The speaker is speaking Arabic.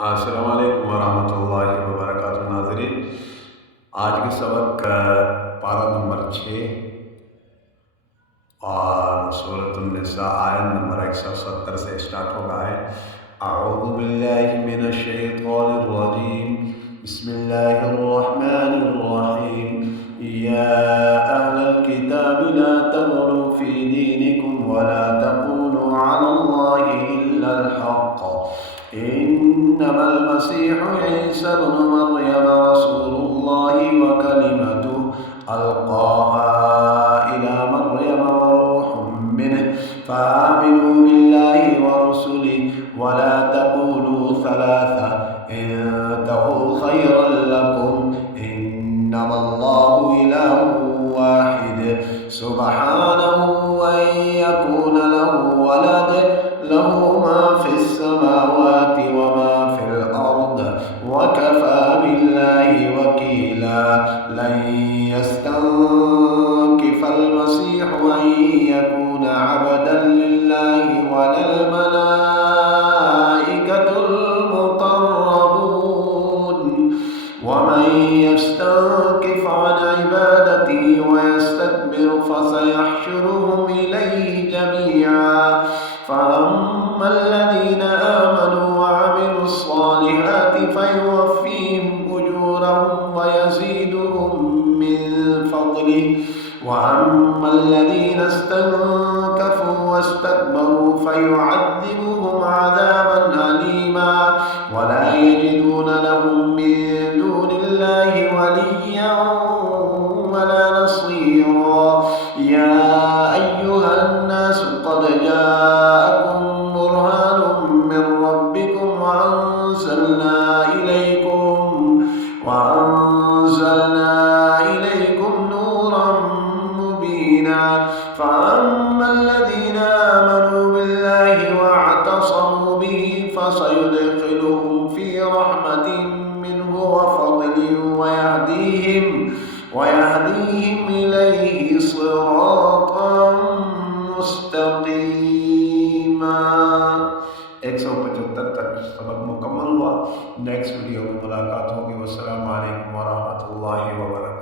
अस्सलाम वालेकुम वरहमतुल्लाहि वबरकातुहू नाज़रीन। आज के सबक पारा नंबर 6 और सूरत निसा आयत नंबर 170 से स्टार्ट होगा है। अऊज़ु बिल्लाहि मिनश शैतानिर रजीम, बिस्मिल्लाहिर रहमानिर रहीम। या अहलल किताबि ला तग़लू फ़ी दीनिकुम व ला तक़ूलू अलल्लाहि इल्लल हक़्क़ इन्नमल मसीहु ईसा इब्नु मर्यम रसूलुल्लाहि व कलिमतुहु अल्क़ाहा इला मर्यम व रूहुम मिन्हु फ़आमिनू बिल्लाहि व रसूलिहि व ला तक़ूलू सलासा इंतहू खैरन लकुम इन्नमल्लाहु इलाहुन वाहिद सुब्हानहु अन यकून लहु वलद लहु मा फ़िस समावाति व मा फ़िल अर्द व कफ़ा बिल्लाहि वकीला। लन यस्तंकिफ़ल मसीहु अन यकून अब्दन लिल्लाहि वलल मलाइकतुल मुक़र्रबून वमन यस्तंकिफ़ अन इबादतिही व यस्तकबिर फसयहशुरुहुम इलैहि जमीआ। फ़अम्मा الذين آمنوا وعملوا الصالحات فيوفيهم أجورهم ويزيدهم من فضله وأما الذين استنكفوا واستكبروا فيعذبهم عذابا أليما ولا يجدون لهم من دون الله وليا ولا نصيرا. يا أيها الناس قد جاءكم برهان من ربكم وأنزلنا إليكم نورا مبينا. فأما الذين آمنوا بالله واعتصموا به فسيدخلهم في رحمة منه وفضل ويهديهم إليه صراطا मुस्तकीमा। 175 तक सबक मुकम्मल हुआ। नेक्स्ट वीडियो में मुलाकात होगी। वस्सलामु अलैकुम वरहमतुल्लाहि वबरकातुहू।